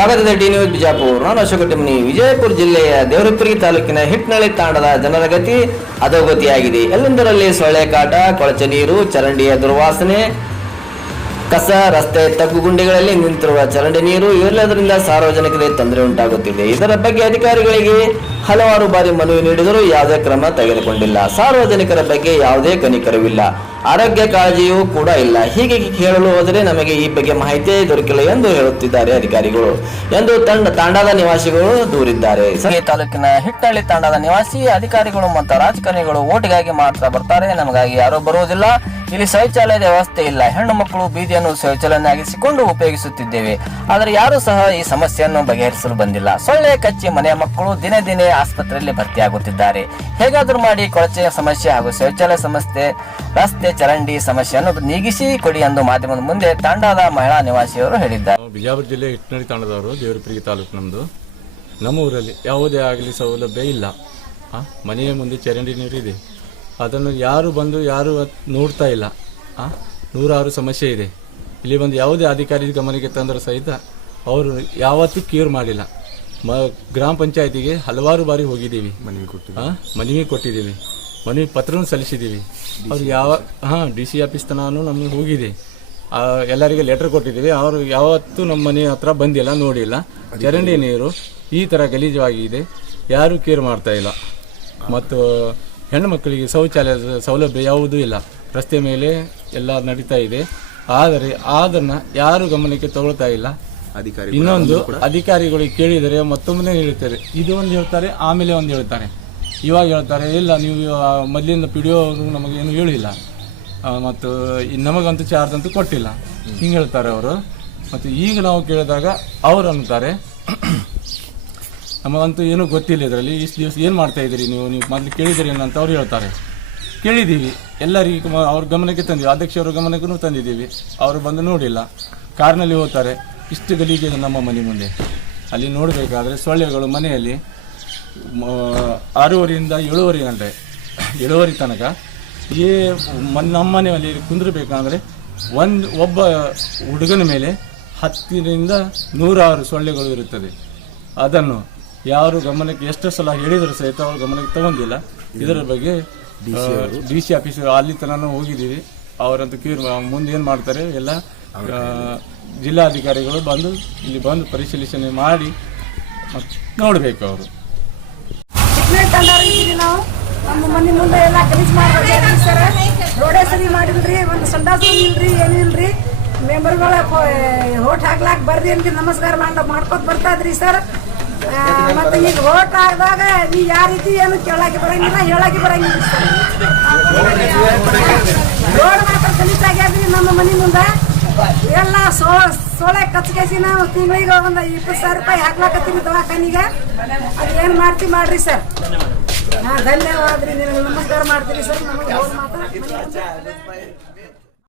ಸ್ವಾಗತದ D news Bijapur. ನಾನು ಅಶೋಕ ಟಿಮ್ನಿ. ವಿಜಯಪುರ ಜಿಲ್ಲೆಯ ದೇವರಹಿಪ್ಪರಗಿ ತಾಲೂಕಿನ ಹಿಟ್ನಳ್ಳಿ ತಾಂಡದ ಜನರ ಗತಿ ಅಧೋಗತಿಯಾಗಿದೆ. ಎಲ್ಲೆಂದರಲ್ಲಿ ಸೊಳ್ಳೆ ಕಾಟ, ಕೊಳಚೆ ನೀರು, ಚರಂಡಿಯ ದುರ್ವಾಸನೆ, ಕಸ, ರಸ್ತೆ ತಗ್ಗುಗುಂಡಿಗಳಲ್ಲಿ ನಿಂತಿರುವ ಚರಂಡಿ ನೀರು ಇವೆಲ್ಲದರಿಂದ ಸಾರ್ವಜನಿಕರಿಗೆ ತೊಂದರೆ ಉಂಟಾಗುತ್ತಿದೆ. ಇದರ ಬಗ್ಗೆ ಅಧಿಕಾರಿಗಳಿಗೆ ಹಲವಾರು ಬಾರಿ ಮನವಿ ನೀಡಿದರೂ ಯಾವುದೇ ಕ್ರಮ ತೆಗೆದುಕೊಂಡಿಲ್ಲ. ಸಾರ್ವಜನಿಕರ ಬಗ್ಗೆ ಯಾವುದೇ ಕನಿಕರವಿಲ್ಲ, ಆರೋಗ್ಯ ಕಾಳಜಿಯೂ ಕೂಡ ಇಲ್ಲ. ಹೀಗೆ ಹೇಳಲು ಹೋದರೆ ನಮಗೆ ಈ ಬಗ್ಗೆ ಮಾಹಿತಿ ದೊರಕಿಲ್ಲ ಎಂದು ಹೇಳುತ್ತಿದ್ದಾರೆ ಅಧಿಕಾರಿಗಳು ಎಂದು ತಾಂಡಾದ ನಿವಾಸಿಗಳು ದೂರಿದ್ದಾರೆ. ತಾಲೂಕಿನ ಹಿಟ್ನಳ್ಳಿ ತಾಂಡಾದ ನಿವಾಸಿ ಅಧಿಕಾರಿಗಳು ಮತ್ತು ರಾಜಕಾರಣಿಗಳು ಓಟಿಗಾಗಿ ಮಾತ್ರ ಬರ್ತಾರೆ, ನಮಗಾಗಿ ಯಾರೂ ಬರುವುದಿಲ್ಲ. ಇಲ್ಲಿ ಶೌಚಾಲಯದ ವ್ಯವಸ್ಥೆ ಇಲ್ಲ. ಹೆಣ್ಣು ಮಕ್ಕಳು ಬೀದಿಯನ್ನು ಶೌಚಾಲಯನ್ನಾಗಿಸಿಕೊಂಡು ಉಪಯೋಗಿಸುತ್ತಿದ್ದೇವೆ. ಆದರೆ ಯಾರೂ ಸಹ ಈ ಸಮಸ್ಯೆಯನ್ನು ಬಗೆಹರಿಸಲು ಬಂದಿಲ್ಲ. ಸೊಳ್ಳೆ ಕಚ್ಚಿ ಮನೆಯ ಮಕ್ಕಳು ದಿನೇ ದಿನೇ ಆಸ್ಪತ್ರೆಯಲ್ಲಿ ಭರ್ತಿಯಾಗುತ್ತಿದ್ದಾರೆ. ಹೇಗಾದರೂ ಮಾಡಿ ಕೊಳಚೆಯ ಸಮಸ್ಯೆ ಹಾಗೂ ಶೌಚಾಲಯ ಸಮಸ್ಯೆ, ರಸ್ತೆ, ಚರಂಡಿ ಸಮಸ್ಯೆಯನ್ನು ನೀಗಿಸಿ ಕೊಡಿ ಎಂದು ಮಾಧ್ಯಮದ ಮುಂದೆ ತಾಂಡಾದ ಮಹಿಳಾ ನಿವಾಸಿಯವರು ಹೇಳಿದ್ದಾರೆ. ಬಿಜಾಪುರ ಜಿಲ್ಲೆ ಹಿಟ್ನಳ್ಳಿ ತಾಂಡದವರು, ದೇವರಹಿಪ್ಪರಗಿ ತಾಲೂಕು ನಮ್ಮದು. ನಮ್ಮ ಊರಲ್ಲಿ ಯಾವುದೇ ಆಗಲಿ ಸೌಲಭ್ಯ ಇಲ್ಲ. ಮನೆಯ ಮುಂದೆ ಚರಂಡಿ ನೀರು ಇದೆ, ಅದನ್ನು ಯಾರು ಬಂದು ಯಾರು ನೋಡ್ತಾ ಇಲ್ಲ. ನೂರಾರು ಸಮಸ್ಯೆ ಇದೆ. ಇಲ್ಲಿ ಬಂದು ಯಾವುದೇ ಅಧಿಕಾರಿ ಗಮನಕ್ಕೆ ತಂದರೂ ಸಹಿತ ಅವರು ಯಾವತ್ತೂ ಕೇರ್ ಮಾಡಿಲ್ಲ. ಗ್ರಾಮ ಪಂಚಾಯತಿಗೆ ಹಲವಾರು ಬಾರಿ ಹೋಗಿದ್ದೀವಿ, ಮನವಿ ಕೊಟ್ಟಿದ್ದೀವಿ, ಮನವಿ ಪತ್ರನೂ ಸಲ್ಲಿಸಿದ್ದೀವಿ. ಅವ್ರು DC ಆಫೀಸ್ ತನೂ ನಮಗೆ ಹೋಗಿದೆ. ಎಲ್ಲರಿಗೆ ಲೆಟರ್ ಕೊಟ್ಟಿದ್ದೀವಿ. ಅವರು ಯಾವತ್ತೂ ನಮ್ಮ ಮನೆ ಹತ್ರ ಬಂದಿಲ್ಲ, ನೋಡಿಲ್ಲ. ಚರಂಡಿ ನೀರು ಈ ಥರ ಗಲೀಜಾಗಿದೆ, ಯಾರೂ ಕೇರ್ ಮಾಡ್ತಾ ಇಲ್ಲ. ಮತ್ತು ಹೆಣ್ಣು ಮಕ್ಕಳಿಗೆ ಶೌಚಾಲಯದ ಸೌಲಭ್ಯ ಯಾವುದೂ ಇಲ್ಲ. ರಸ್ತೆ ಮೇಲೆ ಎಲ್ಲ ನಡೀತಾ ಇದೆ, ಆದರೆ ಅದನ್ನು ಯಾರು ಗಮನಕ್ಕೆ ತಗೊಳ್ತಾ ಇಲ್ಲ. ಇನ್ನೊಂದು, ಅಧಿಕಾರಿಗಳಿಗೆ ಕೇಳಿದರೆ ಮತ್ತೊಮ್ಮೆ ಹೇಳ್ತಾರೆ, ಇದು ಒಂದು ಹೇಳ್ತಾರೆ, ಆಮೇಲೆ ಒಂದು ಹೇಳ್ತಾರೆ. ಇವಾಗ ಹೇಳ್ತಾರೆ ಇಲ್ಲ, ನೀವು ಮೊದಲಿಂದ PDO ಅವರು ನಮಗೇನು ಹೇಳಿಲ್ಲ, ಮತ್ತು ನಮಗಂತೂ ಚಾರ್ಜ್ ಅಂತೂ ಕೊಟ್ಟಿಲ್ಲ, ಹಿಂಗೆ ಹೇಳ್ತಾರೆ ಅವರು. ಮತ್ತು ಈಗ ನಾವು ಕೇಳಿದಾಗ ಅವ್ರು ಅಂತಾರೆ ನಮಗಂತೂ ಏನೂ ಗೊತ್ತಿಲ್ಲ, ಇದರಲ್ಲಿ ಇಷ್ಟು ದಿವಸ ಏನು ಮಾಡ್ತಾ ಇದ್ದೀರಿ ನೀವು ಮೊದಲು ಕೇಳಿದಿರಿ ಅಂತ ಅವ್ರು ಹೇಳ್ತಾರೆ. ಕೇಳಿದ್ದೀವಿ, ಎಲ್ಲರಿಗೂ ಅವ್ರ ಗಮನಕ್ಕೆ ತಂದೀವಿ, ಅಧ್ಯಕ್ಷರ ಗಮನಕ್ಕೂ ತಂದಿದ್ದೀವಿ. ಅವರು ಬಂದು ನೋಡಿಲ್ಲ. ಕಾರ್ನಲ್ಲಿ ಹೋಗ್ತಾರೆ, ಇಷ್ಟು ಗಲೀಜಿದೆ ನಮ್ಮ ಮನೆ ಮುಂದೆ. ಅಲ್ಲಿ ನೋಡಬೇಕಾದ್ರೆ ಸೊಳ್ಳೆಗಳು ಮನೆಯಲ್ಲಿ 6:30 7:30 ಗಂಟೆ 7:30 ತನಕ ನಮ್ಮ ಮನೆಯಲ್ಲಿ ಕುಂದಿರಬೇಕಂದ್ರೆ ಒಬ್ಬ ಹುಡುಗನ ಮೇಲೆ 10ರಿಂದ 100 ಸೊಳ್ಳೆಗಳು ಇರುತ್ತದೆ. ಅದನ್ನು ಯಾರು ಗಮನಕ್ಕೆ ಎಷ್ಟು ಸಲ ಹೇಳಿದರೂ ಸಹಿತ ಅವ್ರ ಗಮನಕ್ಕೆ ತಗೊಂಡಿಲ್ಲ. ಇದರ ಬಗ್ಗೆ DC ಆಫೀಸ್ ಅಲ್ಲಿ ತನಕ ಹೋಗಿದ್ದೀವಿ. ಅವರಂತೂ ಮುಂದೆ ಏನು ಮಾಡ್ತಾರೆ ಎಲ್ಲ ಜಿಲ್ಲಾಧಿಕಾರಿಗಳು ಬಂದು ಇಲ್ಲಿ ಬಂದು ಪರಿಶೀಲನೆ ಮಾಡಿ ನೋಡಬೇಕು. ಅವರು ನಾವು ನಮ್ಮ ಮನೆ ಮುಂದೆ ಎಲ್ಲ ಗಲೀಜು ಮಾಡ್ಬೇಕು ಸರ್. ರೋಡೇ ಸರಿ ಮಾಡಿಲ್ರಿ, ಒಂದು ಸಂಡಾಸ ಇಲ್ರಿ, ಏನು ಇಲ್ರಿ. ಮೆಂಬರ್ಗಳ ಓಟ್ ಹಾಕ್ಲಾಕ್ ಬರ್ರಿ ಅಂತ ನಮಸ್ಕಾರ ಮಾಡ್ಕೊತ ಬರ್ತಾ ಇದ್ರಿ ಸರ್. ಮತ್ತೆ ಈಗ ಓಟ್ ಆದಾಗ ನೀ ಯಾವ ರೀತಿ ಏನು ಕೇಳಾಕಿ ಬರಂಗಿಲ್ಲ, ಹೇಳಾಕಿ ಬರಂಗಿಲ್ಲ ಸರ್. ರೋಡ್ ಮಾತ್ರ ಗಲೀಜಾಗ್ಯಾದ್ರಿ ನಮ್ಮ ಮನೆ ಮುಂದೆ. ಎಲ್ಲ ಸೊಳ್ಳೆ ಕಚ್ಕೇಸಿ ನಾವು ತಿಂಗಳಿಗೆ ಒಂದು 20,000 ರೂಪಾಯಿ ಹಾಕ್ಲಾಕತ್ತೀವಿ ದವಾಖಾನಿಗೆ. ಅದೇನು ಮಾಡ್ರಿ ಸರ್. ಧನ್ಯವಾದ ರೀ, ನಿನಗೆ ನಮಸ್ಕಾರ ಮಾಡ್ತೀರಿ ಸರ್. ನಮಗೆ ಮಾತ್ರ